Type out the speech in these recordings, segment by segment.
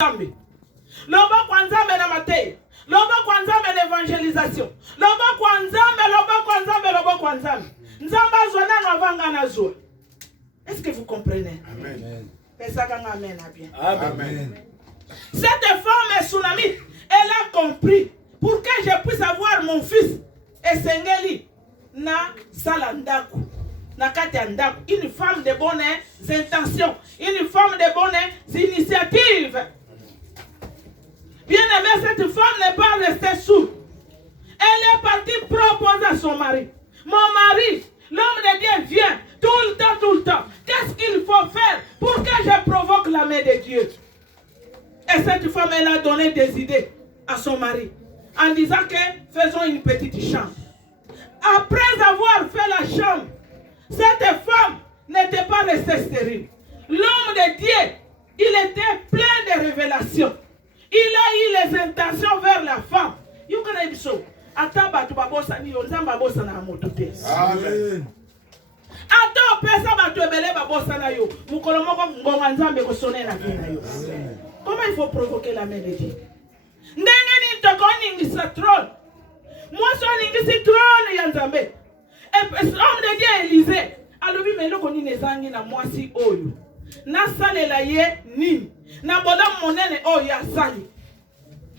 Nzambe. Loba kwa Nzambe na Matei. Loba kwa Nzambe na evangelisation. Loba kwa Nzambe, loba kwa Nzambe, loba kwa Nzambe. Nzambe azwana na vanga na zwa. Est-ce que vous comprenez? Amen. Amen. Amen. Cette femme tsunamite, elle a compris pour que je puisse avoir mon fils et Sengeli na salandaku. Une femme de bonnes intentions, une femme de bonnes initiatives. Bien aimé, cette femme n'est pas restée sourde. Elle est partie proposer à son mari. Mon mari, l'homme de Dieu vient tout le temps. Qu'est-ce qu'il faut faire pour que je provoque la main de Dieu? Et cette femme, elle a donné des idées à son mari en disant que faisons une petite chambre. Après avoir fait la chambre, cette femme n'était pas restée stérile. L'homme de Dieu, il était plein de révélations. Il a eu les intentions vers la femme. Amen. Comment il faut provoquer la main de Dieu? Moi, je suis trône Yanzambe. Et l'homme de Dieu Élisée, alors lui, mais le koni nezangi na mwasi oyo. Na sale la ye ni. Na boda monene oyo sali.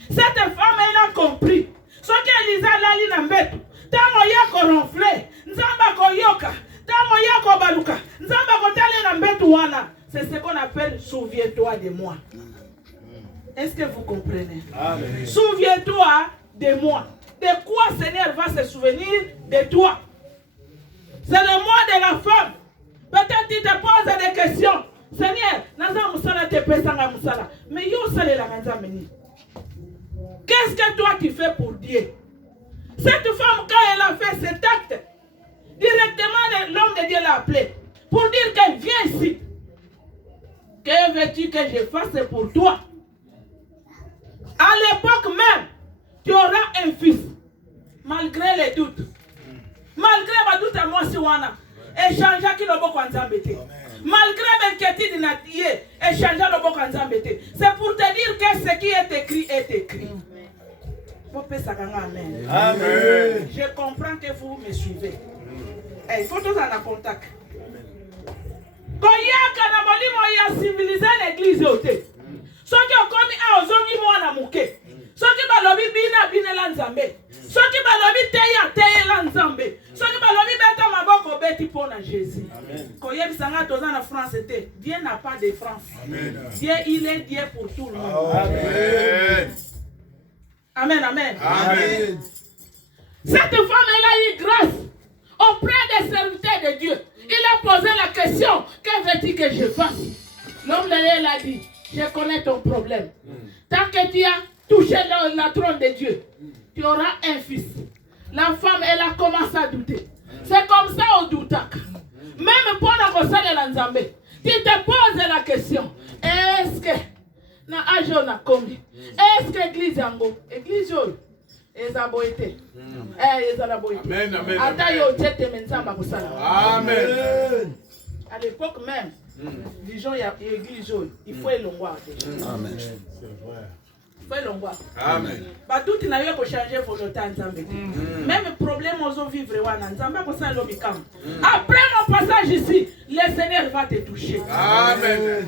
Cette femme, elle a compris. Ce qu'Élisée a dit na mbetu. Tango yako ronfle. Nzamba koyoka. Tango yako baluka. Nzamba kotale na mbetu wana. C'est ce qu'on appelle souviens-toi de moi. Est-ce que vous comprenez? Amen. Souviens-toi de moi. De quoi Seigneur va se souvenir de toi? C'est le moi de la femme. Peut-être tu te poses des questions. Seigneur, mais qu'est-ce que toi tu fais pour Dieu? Cette femme, quand elle a fait cet acte, directement l'homme de Dieu l'a appelé pour dire qu'elle vient ici. Que veux-tu que je fasse pour toi? À l'époque même, tu auras un fils, malgré les doutes. Malgré les doutes à moi, si on a échangé qui le bon embêté. Malgré l'inquiétude natier, échanger le bon embêté. C'est pour te dire que ce qui est écrit est écrit. Amen. Amen. Je comprends que vous me suivez. Il faut tous en contact. Quand il y a civilisé l'église, ceux qui ont commis à Ozongi Moana Mouké, ceux qui ont lobby Bina Lanzambe, ceux qui ont lobby Teya Lanzambe, ceux qui ont lobby Beta Maboko Beti pour Jésus. Quand il y a Sanga Tozan en France, Dieu n'a pas de France. Dieu, il est Dieu pour tout le monde. Amen. Amen, amen. Amen. Cette femme, elle a eu grâce auprès des serviteurs de Dieu. Il a posé la question, que veux-tu que je fasse? L'homme de Dieu a dit, je connais ton problème. Tant que tu as touché la trône de Dieu, tu auras un fils. La femme, elle a commencé à douter. C'est comme ça au doutak. Même pour la cosa de l'Anzambe, tu te poses la question, est-ce que na ajo na komi? Est-ce que l'église yango? Église yo ezaboite. Ezalaboite. Amen, amen. Ata yo tete menzamba kusala. Amen. À l'époque même, les gens y a église il faut elongwa. Amen. Il faut elongwa. Amen. Ba tout na yo ko changer volonté Nzambe. Même problème ozo vivre wana Nzamba ko sa lobikam. Après mon passage ici, le Seigneur va te toucher. Amen.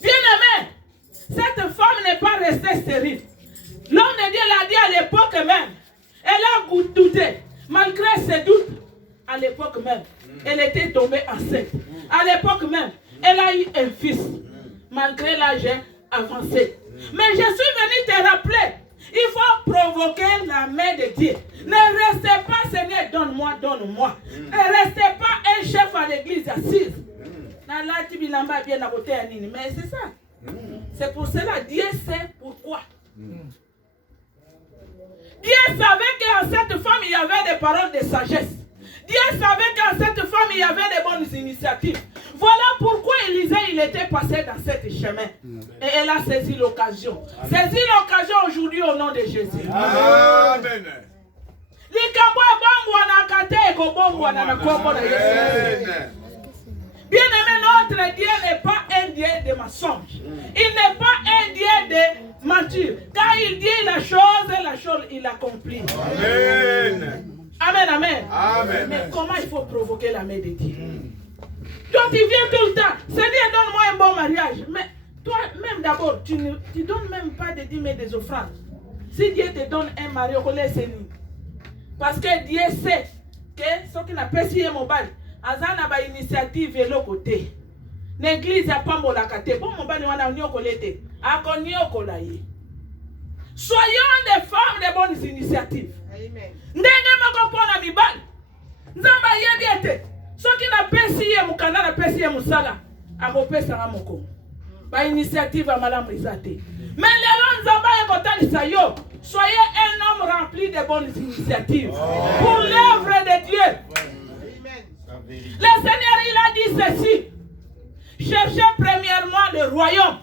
Bien aimé, cette femme n'est pas restée stérile. L'homme de Dieu l'a dit à l'époque même. Elle a douté. Malgré ses doutes, à l'époque même, elle était tombée enceinte. À l'époque même, elle a eu un fils. Malgré l'âge avancé. Mais je suis venu te rappeler. Il faut provoquer la main de Dieu. Ne restez pas, Seigneur, donne-moi, donne-moi. Ne restez pas un chef à l'église assise. Mais c'est ça. C'est pour cela, Dieu sait pourquoi. Dieu savait qu'en cette femme, il y avait des paroles de sagesse. Dieu savait qu'en cette femme, il y avait des bonnes initiatives. Voilà pourquoi Élisée, il était passé dans ce chemin. Et elle a saisi l'occasion. Saisi l'occasion aujourd'hui au nom de Jésus. Amen. Bien aimé, notre Dieu n'est pas un Dieu de mensonge. Il n'est pas un Dieu de mentir. Quand il dit la chose, il l'accomplit. Amen. Amen, amen. Amen. Mais comment il faut provoquer la main de Dieu? Toi, tu viens tout le temps. Seigneur, donne-moi un bon mariage. Mais toi, même d'abord, tu ne donnes même pas de 10 000 des offrandes. Si Dieu te donne un mari, on laisse lui. Parce que Dieu sait que ce qui n'a pas signé mon bal, Azana ba initiative et le côté. L'église a pas mon lacate. Bon, mon bal, on a un collété. A connu au collaye. Soyons des femmes de bonnes initiatives. Amen. Ndenge makopona mibali. Nzamba yebiete. Ce qui n'a pas signé mon canal, n'a pas signé mon sala. A repensé à mon con. Ba initiative à madame Rizate. Mais les Nzamba et Sayo, soyez un homme rempli de bonnes initiatives pour l'œuvre de Dieu. Amen. Le Seigneur, il a dit ceci. Cherchez premièrement le royaume.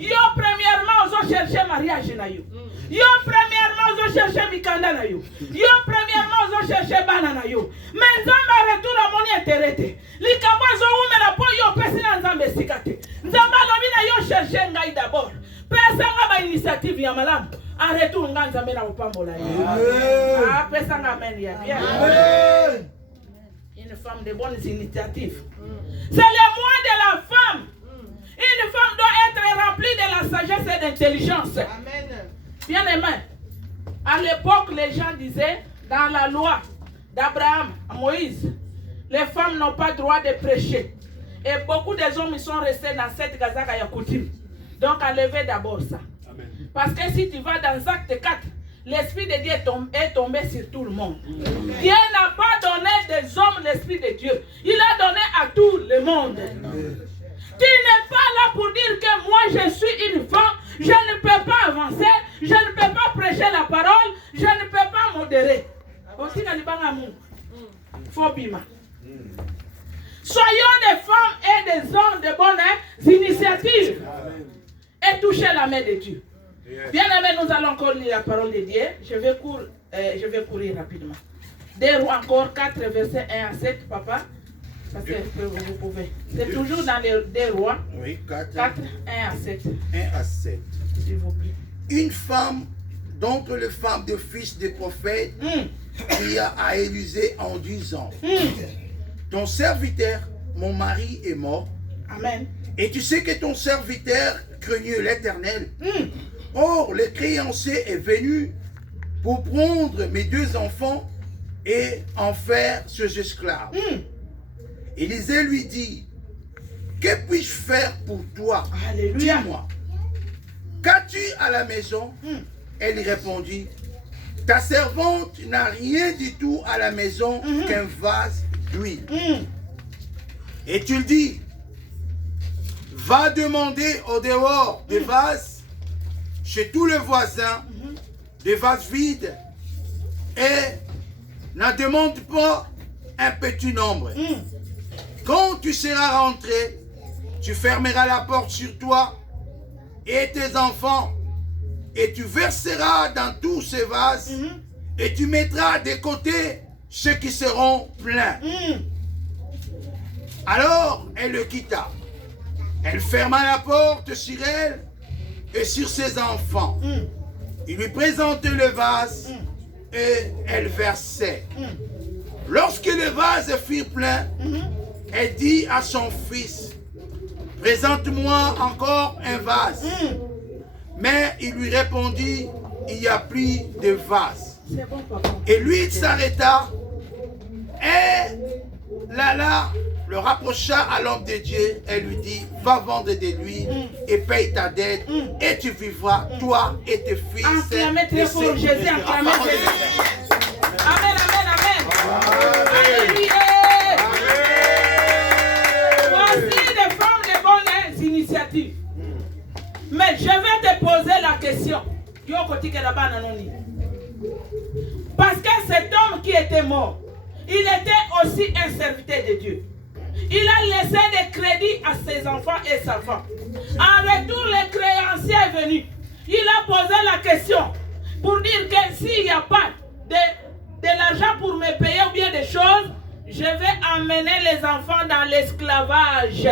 Yo premièrement, on chercher mariage na yo. Yo premièrement, on chercher mikanda na yo. Yo premièrement, on chercher bana na yo. Mais Nzamba retour à mon intérêt. Likabo zo ume na po yo pesi na Nzambe sikate. Nzamba lobi na yo chercher ngai d'abord. Pesa nga ba initiative ya malamu. En retour nga Nzambe na opambola yo. Ah, pesa nga amen ya bien. Amen. Une femme de bonnes initiatives. C'est le mois de la femme. Une femme doit être remplie de la sagesse et d'intelligence. Amen. Bien aimé, à l'époque, les gens disaient, dans la loi d'Abraham, à Moïse, les femmes n'ont pas le droit de prêcher. Et beaucoup des hommes ils sont restés dans cette gazaka ya coutume. Donc, enlevez d'abord ça. Amen. Parce que si tu vas dans Acte 4, l'Esprit de Dieu est tombé sur tout le monde. Dieu n'a pas donné des hommes l'Esprit de Dieu. Il a donné à tout le monde. Tu n'es pas là pour dire que moi je suis une femme, je ne peux pas avancer, je ne peux pas prêcher la parole, je ne peux pas modérer. Aussi, faut bima. Soyons des femmes et des hommes de bonnes initiatives et toucher la main de Dieu. Bien aimé, nous allons encore lire la parole de Dieu. Je vais courir rapidement. 2 Rois encore 4 versets 1 à 7, papa. Parce que vous pouvez. C'est toujours dans les 2 Rois. Oui, 4, 4, 1 à 7. 1 à 7. S'il vous plaît. Une femme d'entre les femmes de fils des prophètes cria à Élisée en disant, ton serviteur, mon mari, est mort. Amen. Et tu sais que ton serviteur craignait l'Éternel. Or, le créancier est venu pour prendre mes 2 enfants et en faire ses esclaves. Élisée lui dit, que puis-je faire pour toi? Alléluia. Dis-moi, qu'as-tu à la maison? Elle lui répondit, ta servante n'a rien du tout à la maison qu'un vase d'huile. Et tu le dis, va demander au dehors des vases, chez tous les voisins, des vases vides, et n'en demande pas un petit nombre. Quand tu seras rentré, tu fermeras la porte sur toi et tes enfants, et tu verseras dans tous ces vases, et tu mettras de côté ceux qui seront pleins. Alors elle le quitta. Elle ferma la porte sur elle et sur ses enfants. Il lui présentait le vase et elle versait. Lorsque le vase fut plein, elle dit à son fils, présente-moi encore un vase. Mais il lui répondit, il n'y a plus de vase. C'est bon, papa. Et lui, il s'arrêta et Lala le rapprocha à l'homme de Dieu et lui dit, va vendre de l'huile et paye ta dette et tu vivras, toi et tes fils. Acclamez très fort Jésus, acclamez Jésus. Amen, amen, amen. Alléluia. Voici des femmes de bonnes initiatives. Mais je vais te poser la question. Parce que cet homme qui était mort, il était aussi un serviteur de Dieu. Il a laissé des crédits à ses enfants et sa femme. En retour, le créancier est venu. Il a posé la question pour dire que s'il n'y a pas de l'argent pour me payer ou bien des choses, je vais emmener les enfants dans l'esclavage.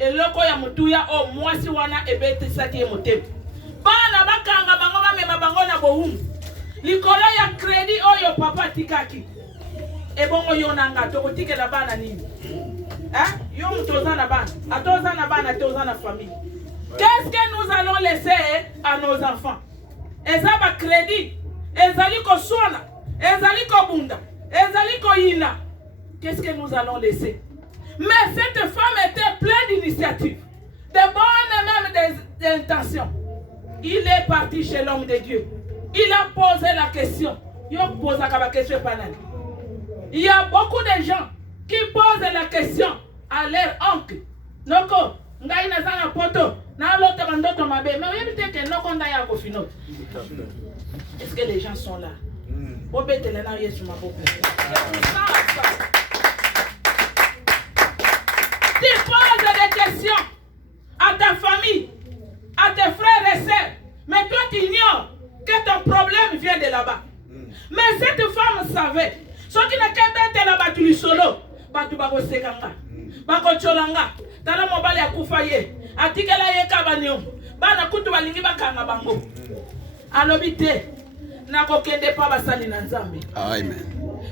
eloko ya mutuya o mwasi wana ebetisaki motema bana bakanga bango bamema bango na bohungu likolo ya credit oyo papa tikaki ebongo yonanga tokotikela bana nini yo mutoza na bana atoza na bana toza na famille. Qu'est-ce que nous allons laisser à nos enfants? Ezaba crédit ezali ko sona ezali ko bunda ezali ko yina. Qu'est-ce que nous allons laisser? Mais cette femme était pleine d'initiatives, de bonnes même des intentions. Il est parti chez l'homme de Dieu. Il a posé la question. Il y a beaucoup de gens qui posent la question à leur oncle. Noko, ngai nazana poto, na l'autre bandoto mabe. Mais vous dites que noko ndaya ko finot. Est-ce que les gens sont là? Obetele na Yesu maboko. Tu poses des questions à ta famille, à tes frères et sœurs, mais toi tu ignores que ton problème vient de là-bas. Mais cette femme savait, ce qui n'est qu'un là-bas, tu lui solo, tu vas go sekanga, bako cholanga, tala mobali akufaye, atikela ye kabanyo, bana kutu balingi bakanga bango. Alobite, na kokende pa basali na Nzambe. Amen.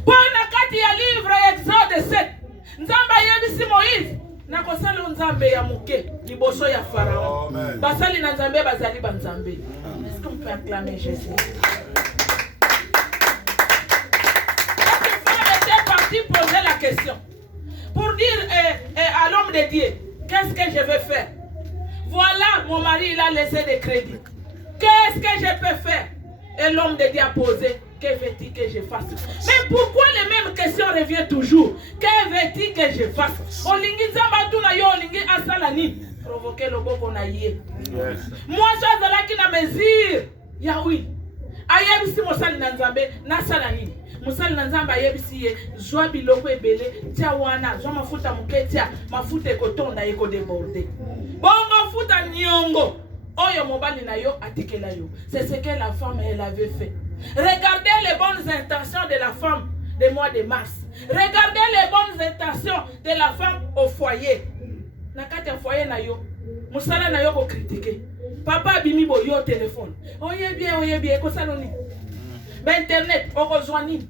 Pana kati ya livre Exode 7, Nzamba yebisi Moïse. Na kosala Nzambe ya muke liboso ya Pharaon. Basali na Nzambe bazali ba Nzambe. Est-ce qu'on peut acclamer Jésus? Cette femme était partie poser la question pour dire à l'homme de Dieu, qu'est-ce que je vais faire? Voilà, mon mari il a laissé des crédits. Qu'est-ce que je peux faire? Et l'homme de Dieu a posé, que veux-tu que je fasse? Mais pourquoi les mêmes questions reviennent toujours? Que veux-tu que je fasse? Olingi nzamba tu na yo olingi asala ni provoquer le boko na yé. Moi je zala ki na mesure ya oui. Ayebisi mosali na Nzambe na sala ni. Mosali na Nzamba ayebisi ye zwa biloko ebele tia wana zwa mafuta muketia mafuta ekotonda eko déborder. Bon mafuta nyongo. Oyo mobali na yo atikela yo. C'est ce que la femme elle avait fait. Regardez les bonnes intentions de la femme du mois de mars. Regardez les bonnes intentions de la femme au foyer. Nakati foyer na yo. Musala na yo ko critiquer. Papa bimi bo yo téléphone. Oye bien ko saloni. Ba internet oko zwani.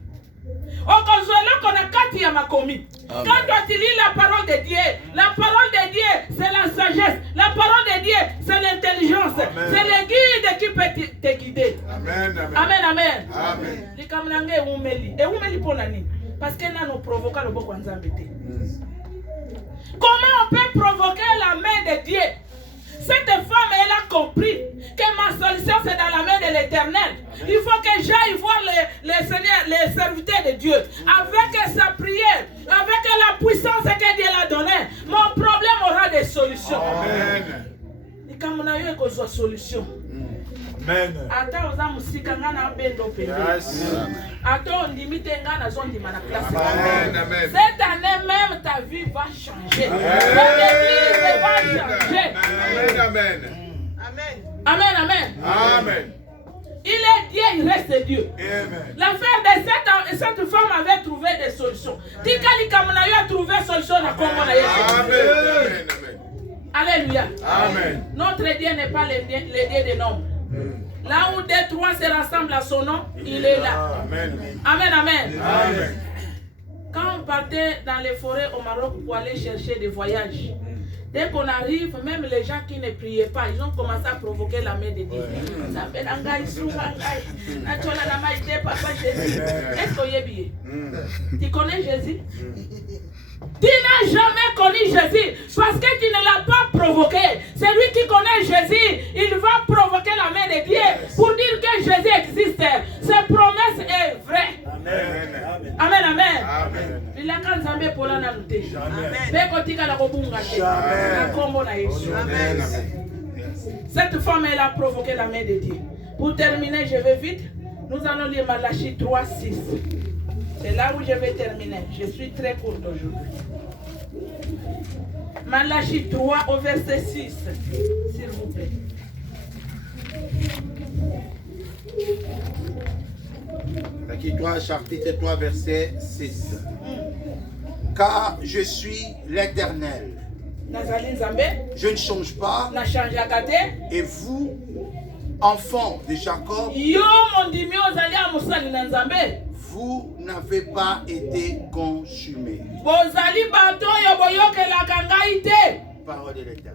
Oko zwela ko na kati ya makomi. Quand tu lis la parole de Dieu, la parole de Dieu, c'est la sagesse. La parole de Dieu, c'est l'intelligence. C'est le guide qui peut te guider. Amen. Amen, amen. Amen. Parce que là, nous provoquons le bon Nzambe. Comment on peut provoquer la main de Dieu? Cette femme, elle a compris que ma solution, c'est dans la main de l'Éternel. Il faut que j'aille voir les seigneurs, les serviteurs de Dieu. Avec sa prière, avec la puissance que Dieu l'a donnée, mon problème aura des solutions. Amen. Et comme on a eu une solution. Amen. Ata oza musika ngana bendo pende. Ata ondimite ngana zondima na place. Amen. Cette année même ta vie va changer. Ton église va changer. Amen. Amen. Amen. Il est Dieu, il reste Dieu. Amen. L'affaire de cette femme avait trouvé des solutions. Tikali Kamunayo a trouvé solution à Congo na Yesu. Amen. Alléluia. Amen. Notre Dieu n'est pas le Dieu des nombres. Là où 2, 3 se rassemblent à son nom, il est là. Amen. Amen, amen. Amen. Quand on partait dans les forêts au Maroc pour aller chercher des voyages, dès qu'on arrive, même les gens qui ne priaient pas, ils ont commencé à provoquer la main de Dieu. Est-ce qu'on y est bien? Tu connais Jésus? Tu n'as jamais connu Jésus parce que tu ne l'as pas provoqué. Celui qui connaît Jésus, il va provoquer la main de Dieu pour dire que Jésus existe. Cette promesse est vraie. Amen, amen. Il a quand Zambé pour la noter. Cette femme, elle a provoqué la main de Dieu. Pour terminer, je vais vite. Nous allons lire Malachie 3, 6. C'est là où je vais terminer. Je suis très courte aujourd'hui. Malachie 3 au verset 6. S'il vous plaît. Malachie 3, chapitre 3, verset 6. Car je suis l'Éternel, Nazali Nzambe. Je ne change pas. Na changeaka te. Et vous, enfants de Jacob, Yo mondimi ozali ya mosali na Nzambe. vous n'avez pas été consumés. Bozali bato yo boyokelaka ngai te. Parole de l'Éternel.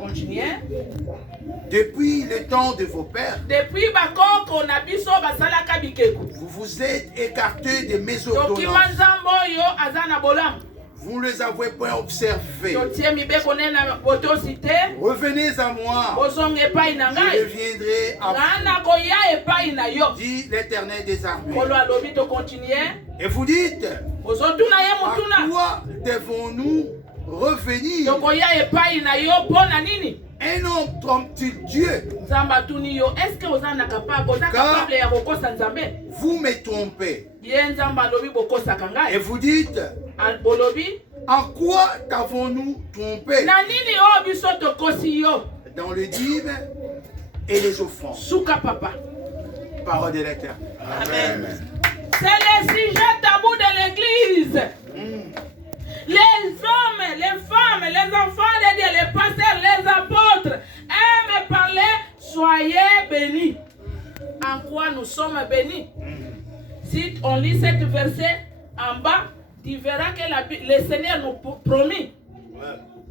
Continuez. Depuis le temps de vos pères, Depuis bakoko na biso basalaka bikeko. vous vous êtes écartés de mes Tokima ordonnances. Nzambe oyo aza na bolamu. Vous ne les avez point observés. Totie mibeko ne na botosi te. Revenez à moi. Bozonga epai na Je ngai. reviendrai à Nga na koya epai na yo. vous, dit l'Éternel des armées. Kolo alobi to continuer. Et vous dites, Bozotuna ye à mutuna. quoi devons-nous revenir? Tokoya epai na yo pona nini? Un homme trompe-t-il Dieu? Nzambe atuni yo. Est-ce que oza na capable ya kokosa Nzambe? Vous me trompez. Ye Nzambe alobi bokosaka Et ngai. vous dites, Bolobi. en quoi t'avons-nous trompé? Na nini oyo biso tokosi yo? Dans le dîme et les offrandes. Suka papa. Parole de l'Éternel. Amen. C'est le sujet tabou de l'église. Les hommes, les enfants de Dieu, les pasteurs, les apôtres aiment parler, soyez bénis. En quoi nous sommes bénis? Si on lit cet verset en bas, tu verras que le Seigneur nous promet.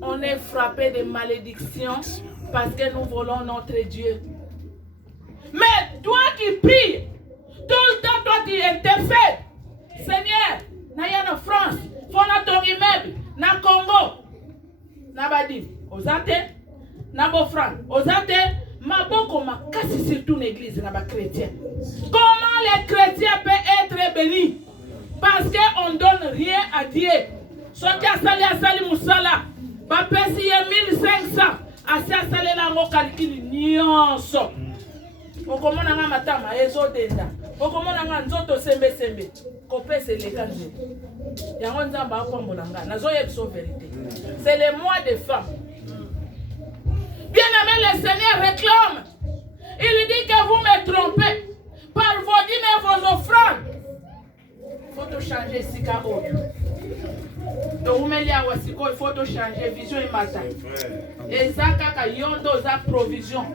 On est frappé de malédictions parce que nous volons notre Dieu. Mais toi qui pries, tout le temps toi tu intercèdes. Seigneur, na en France, fona ton immeuble, na Congo, na Badi, Ozate, na Bofran, Ozate, Maboko makasi surtout l'église, na ba chrétien. Comment les chrétiens peuvent être bénis? Parce qu'on ne donne rien à Dieu. Ce qui a sali à Sali Moussala, va payer 1500, à sali la mo calcul nyonso. Okomona nga matama ezo denda. Okomona nga nzoto sembe sembe. Kopese le kanzo. Yango nzamba akwambola nga. Nazo yebso vérité. C'est le mois des femmes. Bien aimé, le Seigneur réclame. Il dit que vous me trompez par vos dîmes et vos offrandes. Faut tout changer sika oyo. Donc vous me liez wasiko, il faut tout changer vision et matin. Et ça kaka yondo za provision.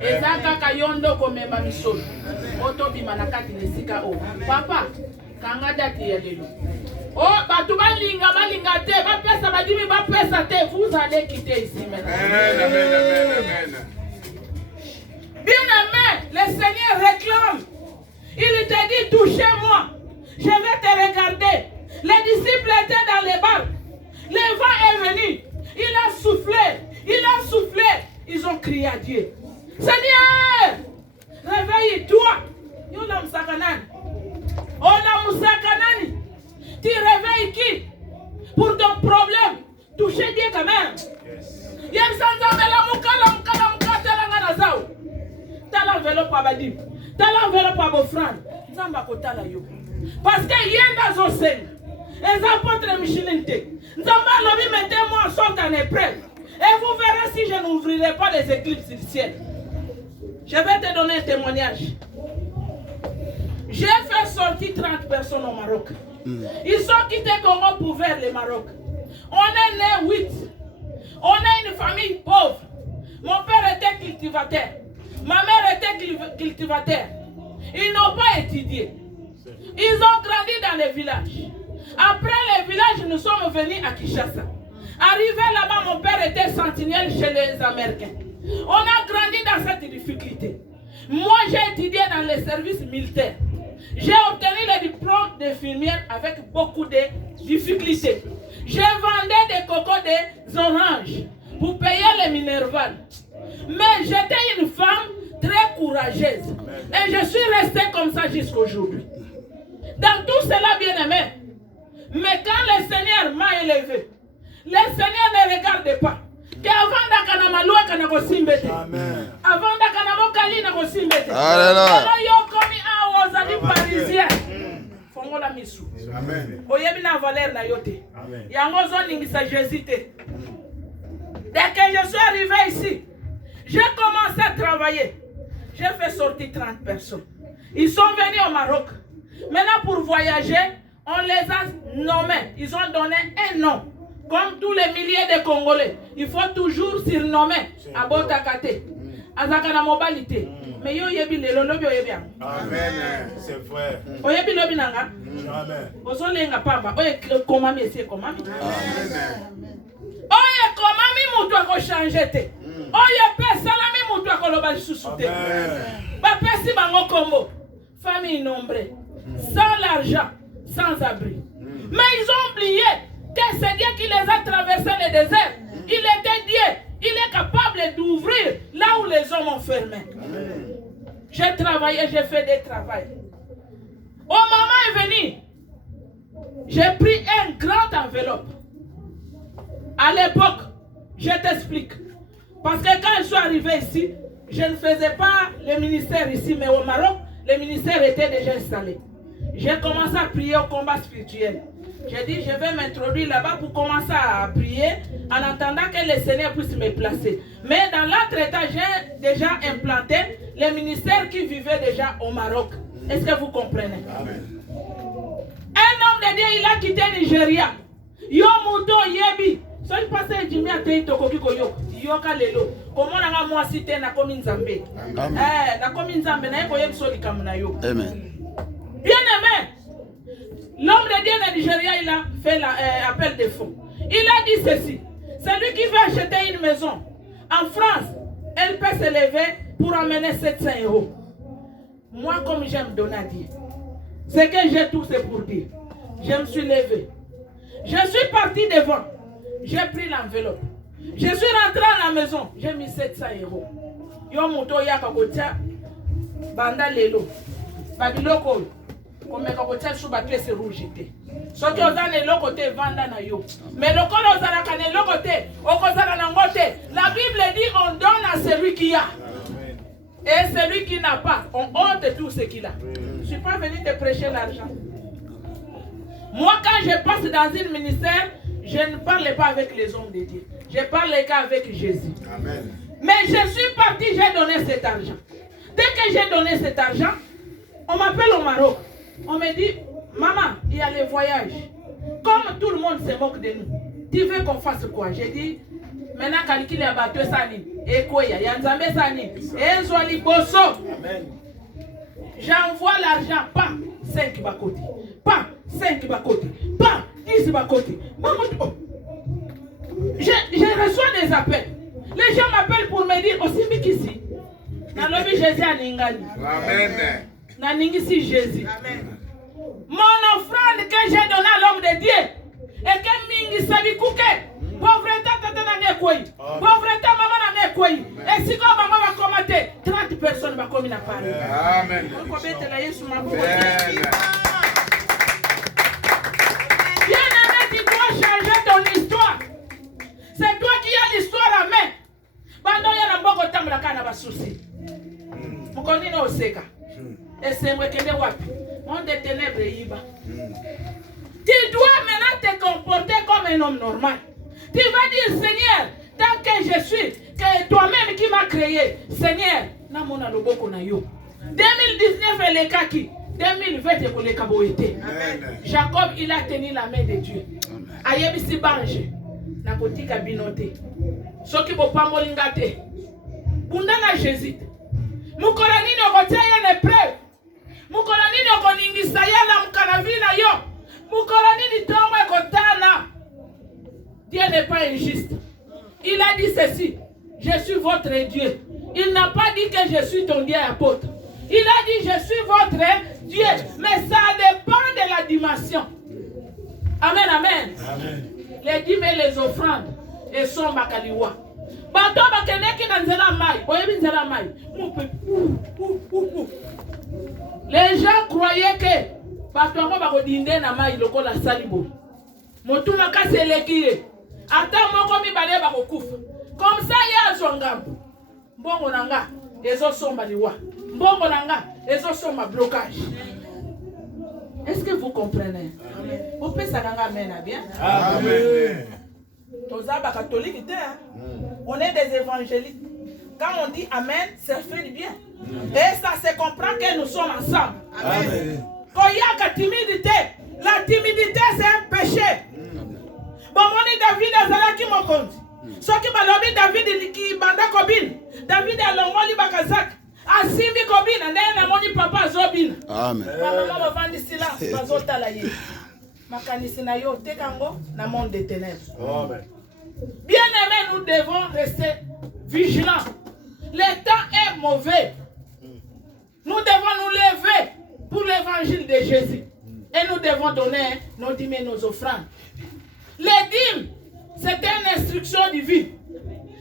Eza kaka yondo komemba misolo. Oto bima na kati nesika o. Papa, kanga dati ya lelo. Oh, batu balinga te, ba pesa badimi ba pesa te, vous allez quitter ici maintenant. Amen, amen, amen, amen. Bien aimé, le Seigneur réclame. Il te dit, touchez-moi. Je vais te regarder. Les disciples étaient dans les barques. Le vent est venu. Il a soufflé. Ils ont crié à Dieu. Seigneur, réveille-toi. Yola Msakanani. Ola Msakanani. Tu réveilles qui? Pour ton problème. Touchez Dieu quand même. T'as l'enveloppe à Badim. T'as l'enveloppe à Bofran. Parce que yenda zoseng. Les apôtres Michelinte. Nzamba lobi mettez-moi sont en épreuve. Et vous verrez si je n'ouvrirai pas les éclipses du ciel. Je vais te donner un témoignage. J'ai fait sortir 30 personnes au Maroc. Ils sont quittés Congo pour vers le Maroc. On est né 8. On est une famille pauvre. Mon père était cultivateur. Ma mère était cultivateur. Ils n'ont pas étudié. Ils ont grandi dans les villages. Après les villages, nous sommes venus à Kinshasa. Arrivé là-bas, mon père était sentinelle chez les Américains. On a grandi dans cette difficulté. Moi, j'ai étudié dans les services militaires. J'ai obtenu le diplôme d'infirmière avec beaucoup de difficultés. J'ai vendu des cocos, des oranges pour payer les minervales. Mais j'étais une femme très courageuse. Et je suis restée comme ça jusqu'à aujourd'hui. Dans tout cela, bien aimé. Mais quand le Seigneur m'a élevé, le Seigneur ne regarde pas. Que avant d'akana malua kana kosimbete. Amen. Avant d'akana mokali na kosimbete. Alléluia. Alors yo komi a ozali parisien. Fongola misu. Amen. Oyebi na valeur na yote. Amen. Yango zo ningisa Jésus te. Dès que je suis arrivé ici, j'ai commencé à travailler. J'ai fait sortir 30 personnes. Ils sont venus au Maroc. Maintenant pour voyager, on les a nommés. Ils ont donné un nom. Comme tous les milliers de Congolais, il faut toujours surnommer Abotakate. Azakana mobilité. Mais yo yebi le lobi oyebi. Amen. C'est vrai. Oyebi lobi nanga. Amen. Ozolenga pamba. Oye komami esi komami. Amen. Oye komami mutu ako changer te. Oye pesalami mutu ako loba lisusu te. Ba pesi bango kombo. Famille nombreux. Sans l'argent, sans abri. Mais ils ont oublié que c'est Dieu qui les a traversé le désert. Il était Dieu. Il est capable d'ouvrir là où les hommes ont fermé. J'ai travaillé, j'ai fait des travaux. Au moment est venu, j'ai pris un grand enveloppe. À l'époque, je t'explique. Parce que quand je suis arrivé ici, je ne faisais pas le ministère ici, mais au Maroc, le ministère était déjà installé. J'ai commencé à prier au combat spirituel. J'ai dit, je vais m'introduire là-bas pour commencer à prier en attendant que le Seigneur puisse me placer. Mais dans l'entretemps, j'ai déjà implanté le ministère qui vivait déjà au Maroc. Est-ce que vous comprenez? Amen. Un homme de Dieu, il a quitté Nigeria. Yo muto yebi. So il passe Jimmy a te tokoki koyo. Yoka lelo. Comment on a moi cité na komi Nzambe. Na komi Nzambe na yeko yebi so likamuna yo. Amen. Bien aimé. L'homme de Dieu de Nigeria, il a fait l'appel de fonds. Il a dit ceci. Celui qui veut acheter une maison en France, elle peut se lever pour amener 700 €. Moi, comme j'aime donner à Dieu, ce que j'ai tout, c'est pour dire. Je me suis levé. Je suis parti devant. J'ai pris l'enveloppe. Je suis rentré à la maison. J'ai mis 700 €. Yo moto yaka kotia banda lelo. Babiloko. Comme quand tu es sous battu, c'est rouge. Ce qui est le côté vanda na yo. Mais le côté, la Bible dit on donne à celui qui a. Et celui qui n'a pas, on ôte tout ce qu'il a. Je ne suis pas venu te prêcher l'argent. Moi, quand je passe dans un ministère, je ne parle pas avec les hommes de Dieu. Je parle qu'avec Jésus. Amen. Mais je suis parti, j'ai donné cet argent. Dès que j'ai donné cet argent, on m'appelle au Maroc. On me dit, maman, il y a les voyages. Comme tout le monde se moque de nous, tu veux qu'on fasse quoi? J'ai dit, maintenant, calcule les bateaux sani. Et quoi, il y a Nzambe sani. Et Zouali Bosso. J'envoie l'argent, pas 5 bakote. Pas 5 bakote. Pas 10 bakote. Je reçois des appels. Les gens m'appellent pour me dire, aussi vite qu'ici. Dans le Jésus à Ningani. Amen. Naningisi Jésus. Amen. Mon offrande que j'ai donnée à l'homme de Dieu et que mingi sabi kuke pauvreté tata na ngekoi pauvreté mama na ngekoi et si ko mama va commenter 30 personnes va commis na Paris. Amen. Ko betela Yesu maboko. Bien aimé, tu dois changer ton histoire. C'est toi qui as l'histoire à main. Bando ya na mboko tambula kana basusi. Mukoni no oseka. Et c'est moi qui est wapi. On des ténèbres yiba. Tu dois maintenant te comporter comme un homme normal. Tu vas dire, Seigneur, tant que je suis, que toi-même qui m'as créé, Seigneur, na mona loboko na yo. 2019 est le kaki. 2020 est le kaboité. Jacob, il a tenu la main de Dieu. Ayebisi bange. Na kotika binote. Soki bo pamolingate. Bundana Jésus. Mukola nini okotia yene preuve. Mukola nini okoningisa yana mkanavina yo. Mukola nini tongo ekotana. Dieu n'est pas injuste. Il a dit ceci. Je suis votre Dieu. Il n'a pas dit que je suis ton Dieu apôtre. Il a dit je suis votre Dieu. Mais ça dépend de la dimension. Amen, amen. Amen. Les dîmes et les offrandes. Et sont bakaliwa. Bato bakeneki na nzela mai. Oyebi nzela mai. Les gens croyaient que bato ngo bakodinde na mai lokola salibo. Motuna kasi elekiye. Ata moko mibale bakokufa. Comme ça ya zongambo. Mbongo nanga ezo somba liwa. Mbongo nanga ezo somba blocage. Est-ce que vous comprenez? Amen. On peut s'arranger amen bien? Amen. Tozaba catholique, on est des évangéliques. Quand on dit amen, ça fait du bien. Et ça se comprend que nous sommes ensemble. Amen. Quand il y a la timidité c'est un péché. Bon, mon David soki balobi David ki banda kobina David alongoli bakazaka asimbi kobina ndenge namoni papa azobina Amen. bamama bavandi silence bazotala ye makanisi na yo tekango na monde des ténèbres. Amen. Bien aimés, nous devons rester vigilants. Le temps est mauvais. Nous devons nous lever pour l'évangile de Jésus. Et nous devons donner nos dîmes et nos offrandes. Les dîmes, c'est une instruction divine.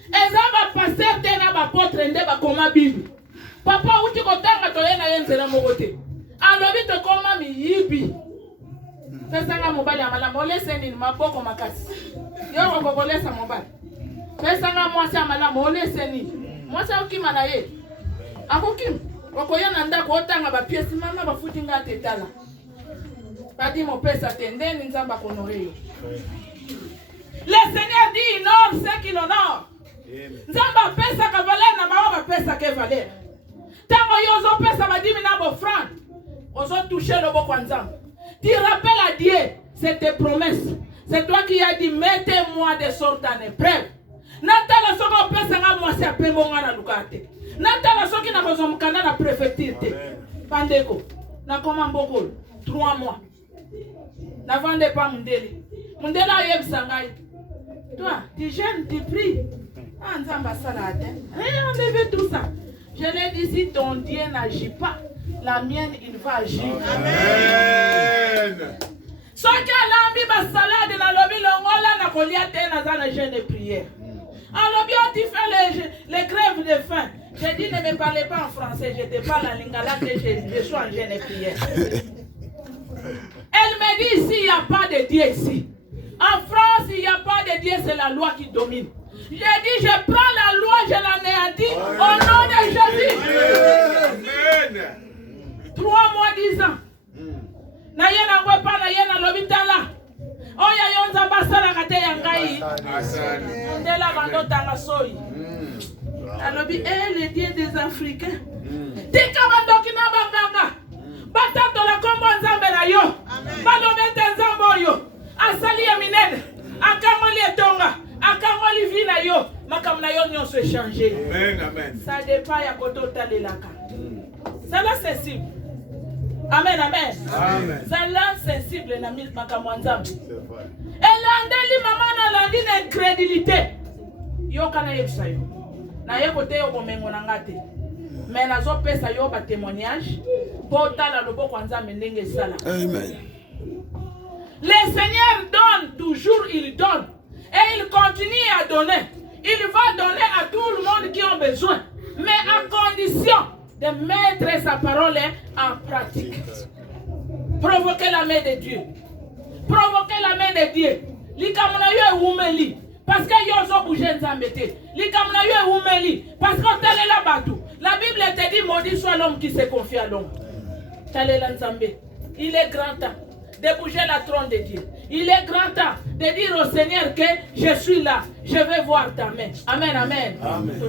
Et ça va passer à l'apôtre et à la Bible. Papa, où tu as dit alors vite comment mi yibi. Pesanga mobali amala molese ni maboko makasi. Yo ngogolesa mobali. Pesanga mwasi amala molese ni. Mwasi okima na ye. Akokim. Okoya na ndako otanga ba pièce mama bafuti nga tetala. Badi mo pesa tendeni nzamba konore yo. Le Seigneur dit honore ceux qui l'honorent. Nzamba pesa ka valeur na ba pesa ke valeur. Tango yozo pesa badimi na bo franc. Ozo toucher le boko nzamba. Tu rappelles à Dieu cette promesse. C'est toi qui as dit mettez-moi des sortes en épreuve. Natala soko pesa nga mwasi apengonga na lukate. Natala soki na kozomkana na préfecture. Pandeko. Na koma mbokolo 3 mois. Na vende pas mundele. Mundele ayebisa ngai. Toi, tu jeûnes, tu pries. Ah, nzamba salade. Enlevez tout ça. Je l'ai dit, si ton Dieu n'agit pas, la mienne, il va agir. Amen. Soki alambi basalade na lobi longola na kolia te na zana jeûne et prière. Alors bien tu fais les grèves de faim. J'ai dit ne me parlez pas en français, je te parle en lingala que je suis en jeûne et prière. Elle me dit ici il n'y a pas de Dieu ici. En France il n'y a pas de Dieu, c'est la loi qui domine. J'ai dit je prends la loi, je l'anéantis au nom de Jésus. Amen. 3 mois 10 ans. Na yena wepa na yena lobitala. Oya yonza basala kate yangai. Asani. Ndela bando tanga soyi. Alobi le Dieu des Africains. Tika bando kina banganga. Batato la kombo nzambe na yo. Balobete nzambo yo. Asali ya minene. Akamoli etonga. Akamoli vina yo. Makamna yo nyonso échanger. Amen, amen. Ça dépend ya koto talelaka. Ça là sensible. Amen, amen. Amen. Ça là sensible na mil makamwanzambe. Elle andeli maman na landi na incrédulité. Yo kana yebisa yo. Na ye kote yo bomengo na ngate. Mais nazo pesa yo ba témoignage. Botala loboko nzambe ndenge sala. Amen. Le Seigneur donne toujours, il donne. Et il continue à donner. Il va donner à tout le monde qui a besoin. Mais à condition de mettre sa parole en pratique. Provoquer la main de Dieu. Provoquer la main de Dieu. Likamuna yo umeli. Parce que yo zo bouger nzambete. Likamuna yo umeli. Parce que tel la batou. La Bible te dit maudit soit l'homme qui se confie à l'homme. Talela nzambe. Il est grand temps de bouger la trône de Dieu. Il est grand temps de dire au Seigneur que je suis là. Je vais voir ta main. Amen, amen. Amen.